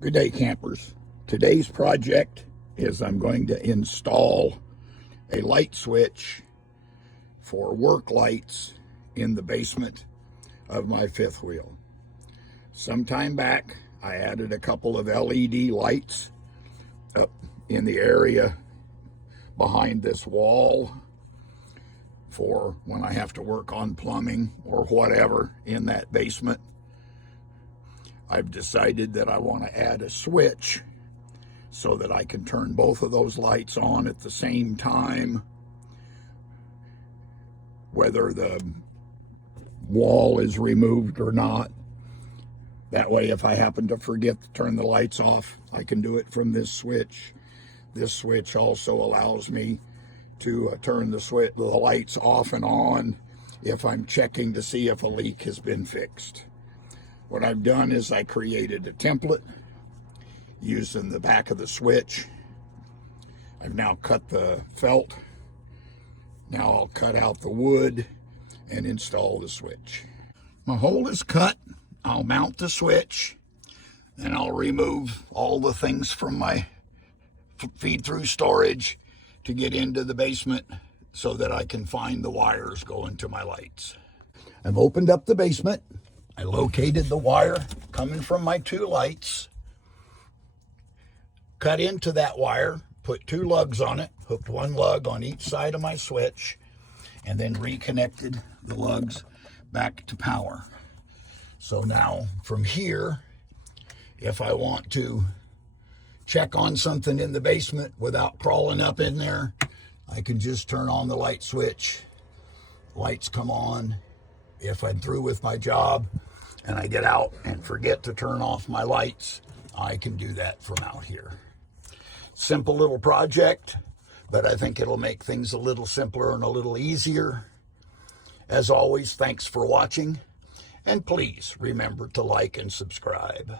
Good day, campers. Today's project is I'm going to install a light switch for work lights in the basement of my fifth wheel. Some time back, I added a couple of LED lights up in the area behind this wall for when I have to work on plumbing or whatever in that basement. I've decided that I want to add a switch so that I can turn both of those lights on at the same time, whether the wall is removed or not. That way, if I happen to forget to turn the lights off, I can do it from this switch. This switch also allows me to turn the lights off and on if I'm checking to see if a leak has been fixed. What I've done is I created a template using the back of the switch. I've now cut the felt. Now I'll cut out the wood and install the switch. My hole is cut. I'll mount the switch and I'll remove all the things from my feed-through storage to get into the basement so that I can find the wires going to my lights. I've opened up the basement. I located the wire coming from my two lights, cut into that wire, put two lugs on it, hooked one lug on each side of my switch, and then reconnected the lugs back to power. So now from here, if I want to check on something in the basement without crawling up in there, I can just turn on the light switch. Lights come on. If I'm through with my job and I get out and forget to turn off my lights, I can do that from out here. Simple little project, but I think it'll make things a little simpler and a little easier. As always, thanks for watching, and please remember to like and subscribe.